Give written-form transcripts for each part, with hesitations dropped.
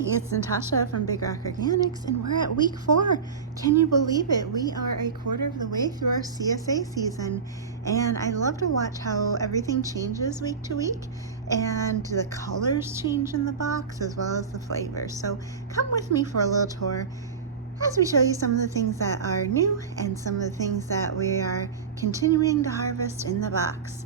It's Natasha from Big Rock Organics, and we're at week 4. Can you believe it? We are a quarter of the way through our CSA season, and I love to watch how everything changes week to week, and the colors change in the box as well as the flavors. So come with me for a little tour as we show you some of the things that are new and some of the things that we are continuing to harvest in the box.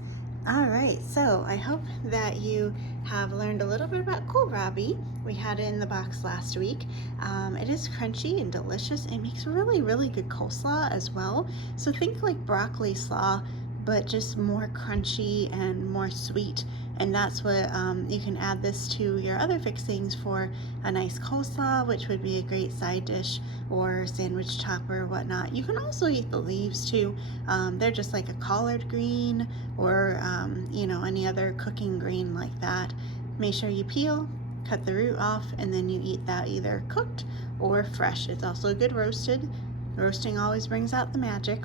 All right, so I hope that you have learned a little bit about kohlrabi. We had it in the box last week. It is crunchy and delicious. It makes really good coleslaw as well. So think like broccoli slaw, but just more crunchy and more sweet. And that's what you can add this to your other fixings for a nice coleslaw, which would be a great side dish, or sandwich topper or whatnot. You can also eat the leaves too. They're just like a collard green or you know, any other cooking green like that. Make sure you peel, cut the root off, and then you eat that either cooked or fresh. It's also good roasted. Roasting always brings out the magic.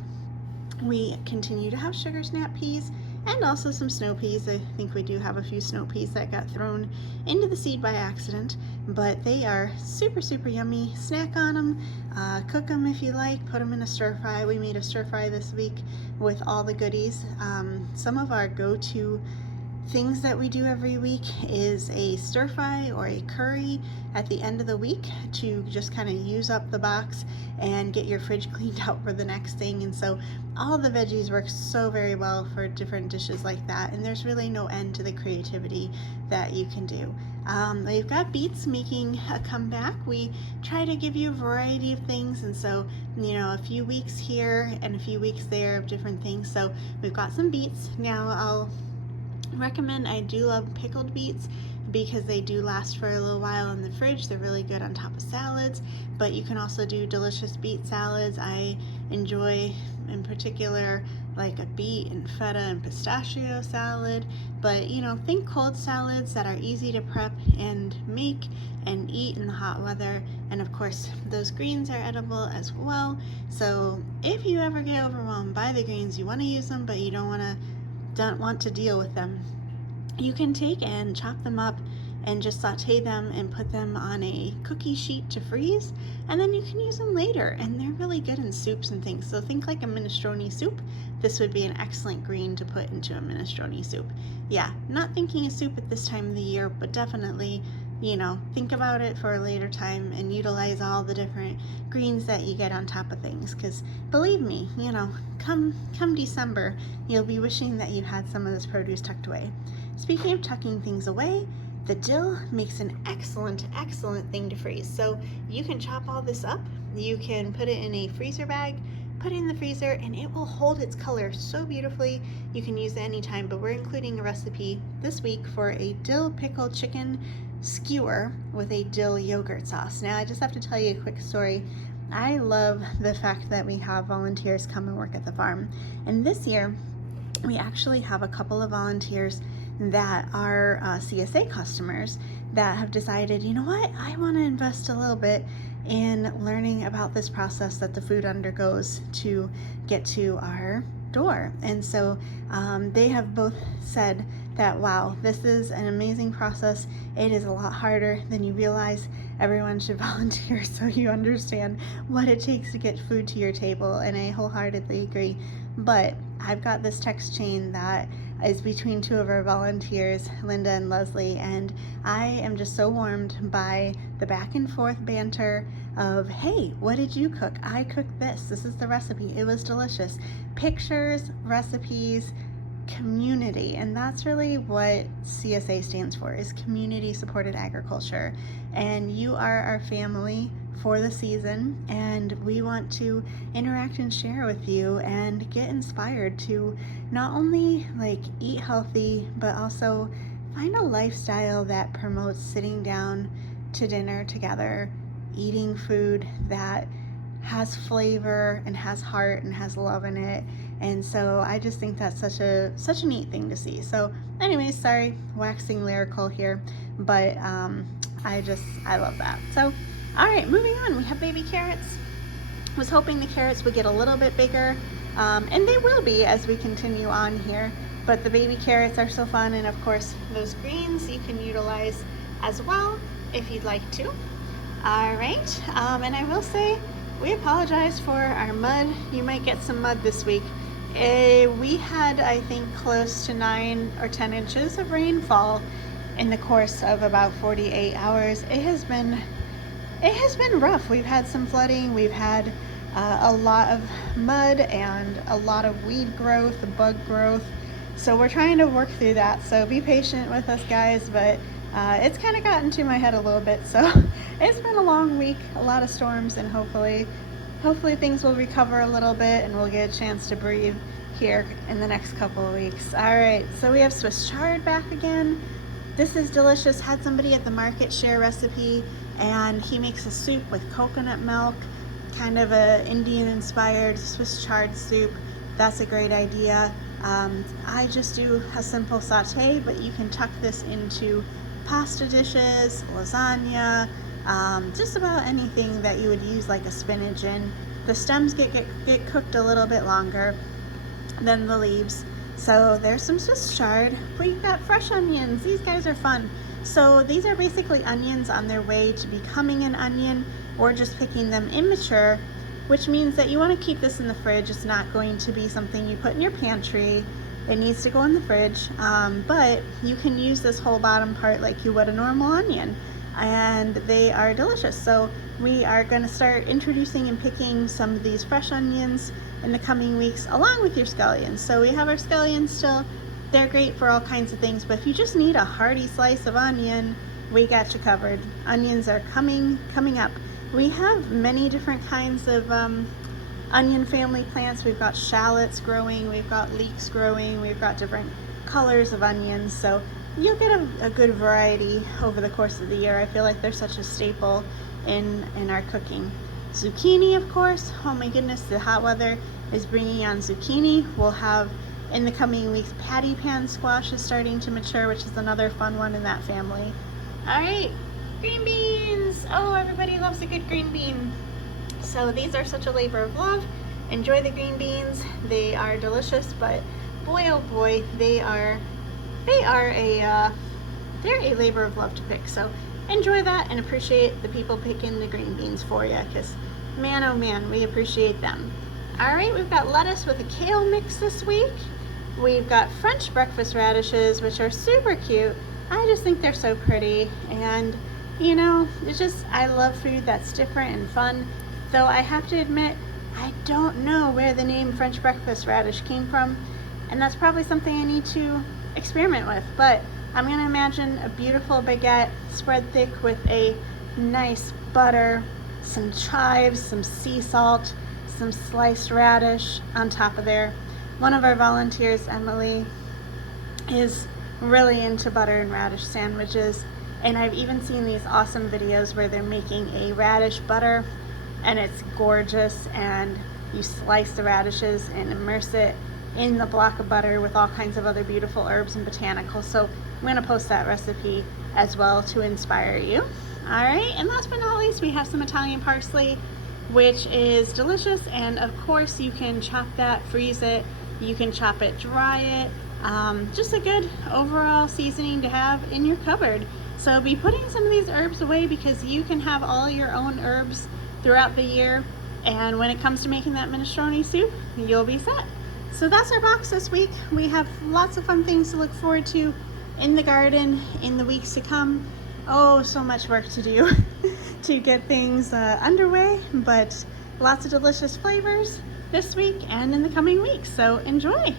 We continue to have sugar snap peas and also some snow peas. I think we do have a few snow peas that got thrown into the seed by accident, but they are super yummy. Snack on them, cook them if you like, put them in a stir fry. We made a stir fry this week with all the goodies. Some of our go-to things that we do every week is a stir fry or a curry at the end of the week to just kind of use up the box and get your fridge cleaned out for the next thing. And so all the veggies work so very well for different dishes like that, and there's really no end to the creativity that you can do. We've got beets making a comeback. We try to give you a variety of things, and so, you know, a few weeks here and a few weeks there of different things. So we've got some beets. Now I'll recommend, I do love pickled beets because they do last for a little while in the fridge. They're really good on top of salads, but you can also do delicious beet salads. I enjoy in particular like a beet and feta and pistachio salad, but you know, think cold salads that are easy to prep and make and eat in the hot weather. And of course those greens are edible as well. So if you ever get overwhelmed by the greens, you want to use them but you don't want to deal with them, you can take and chop them up and just saute them and put them on a cookie sheet to freeze, and then you can use them later, and they're really good in soups and things. So think like a minestrone soup. This would be an excellent green to put into a minestrone soup. Yeah, not thinking a soup at this time of the year, but definitely, you know, think about it for a later time and utilize all the different greens that you get on top of things, because believe me, you know, come December, you'll be wishing that you had some of this produce tucked away. Speaking of tucking things away, the dill makes an excellent thing to freeze. So you can chop all this up, you can put it in a freezer bag, put it in the freezer, and it will hold its color so beautifully. You can use it anytime, but we're including a recipe this week for a dill pickle chicken skewer with a dill yogurt sauce. Now I just have to tell you a quick story. I love the fact that we have volunteers come and work at the farm, and this year we actually have a couple of volunteers that are CSA customers that have decided, you know what, I want to invest a little bit in learning about this process that the food undergoes to get to our door. And so they have both said that, wow, this is an amazing process. It is a lot harder than you realize. Everyone should volunteer so you understand what it takes to get food to your table, and I wholeheartedly agree. But I've got this text chain that is between two of our volunteers, Linda and Leslie, and I am just so warmed by the back and forth banter of, hey, what did you cook? I cooked this is the recipe, it was delicious. Pictures, recipes, community, and that's really what CSA stands for, is community supported agriculture. And you are our family for the season, and we want to interact and share with you and get inspired to not only like eat healthy, but also find a lifestyle that promotes sitting down to dinner together, eating food that has flavor and has heart and has love in it. And so I just think that's such a neat thing to see. So anyways, sorry, waxing lyrical here, but I love that. So all right, moving on, we have baby carrots. Was hoping the carrots would get a little bit bigger, and they will be as we continue on here, but the baby carrots are so fun. And of course those greens you can utilize as well if you'd like to. All right, and I will say we apologize for our mud. You might get some mud this week. We had, I think, close to 9 or 10 inches of rainfall in the course of about 48 hours. It has been rough. We've had some flooding. We've had a lot of mud and a lot of weed growth, bug growth. So we're trying to work through that. So be patient with us, guys, but it's kind of gotten to my head a little bit. So it's been a long week, a lot of storms, and hopefully things will recover a little bit and we'll get a chance to breathe here in the next couple of weeks. All right, so we have Swiss chard back again. This is delicious. Had somebody at the market share a recipe, and he makes a soup with coconut milk, kind of a Indian inspired Swiss chard soup. That's a great idea. I just do a simple saute, but you can tuck this into pasta dishes, lasagna, just about anything that you would use like a spinach in. The stems get cooked a little bit longer than the leaves. So there's some Swiss chard. We've got fresh onions. These guys are fun. So these are basically onions on their way to becoming an onion. We're just picking them immature, which means that you want to keep this in the fridge. It's not going to be something you put in your pantry. It needs to go in the fridge, but you can use this whole bottom part like you would a normal onion, and they are delicious. So we are going to start introducing and picking some of these fresh onions in the coming weeks, along with your scallions. So we have our scallions still. They're great for all kinds of things, but if you just need a hearty slice of onion, we got you covered. Onions are coming up. We have many different kinds of onion family plants. We've got shallots growing, we've got leeks growing, we've got different colors of onions. So you'll get a good variety over the course of the year. I feel like they're such a staple in our cooking. Zucchini, of course. Oh my goodness, the hot weather is bringing on zucchini. We'll have in the coming weeks patty pan squash is starting to mature, which is another fun one in that family. All right, green beans. Oh, everybody loves a good green bean. So these are such a labor of love. Enjoy the green beans. They are delicious, but boy oh boy, they're a labor of love to pick. So enjoy that and appreciate the people picking the green beans for you, because man oh man, we appreciate them. All right, we've got lettuce with a kale mix this week. We've got French breakfast radishes, which are super cute. I just think they're so pretty, and you know, it's just, I love food that's different and fun. Though I have to admit, I don't know where the name French breakfast radish came from, and that's probably something I need to experiment with. But I'm going to imagine a beautiful baguette spread thick with a nice butter, some chives, some sea salt, some sliced radish on top of there. One of our volunteers, Emily, is really into butter and radish sandwiches, and I've even seen these awesome videos where they're making a radish butter, and it's gorgeous, and you slice the radishes and immerse it in the block of butter with all kinds of other beautiful herbs and botanicals. So I'm going to post that recipe as well to inspire you. All right, and last but not least, we have some Italian parsley, which is delicious, and of course you can chop that, freeze it, you can chop it, dry it. Just a good overall seasoning to have in your cupboard. So be putting some of these herbs away, because you can have all your own herbs throughout the year, and when it comes to making that minestrone soup, you'll be set. So that's our box this week. We have lots of fun things to look forward to in the garden in the weeks to come. Oh, so much work to do to get things underway, but lots of delicious flavors this week and in the coming weeks. So enjoy.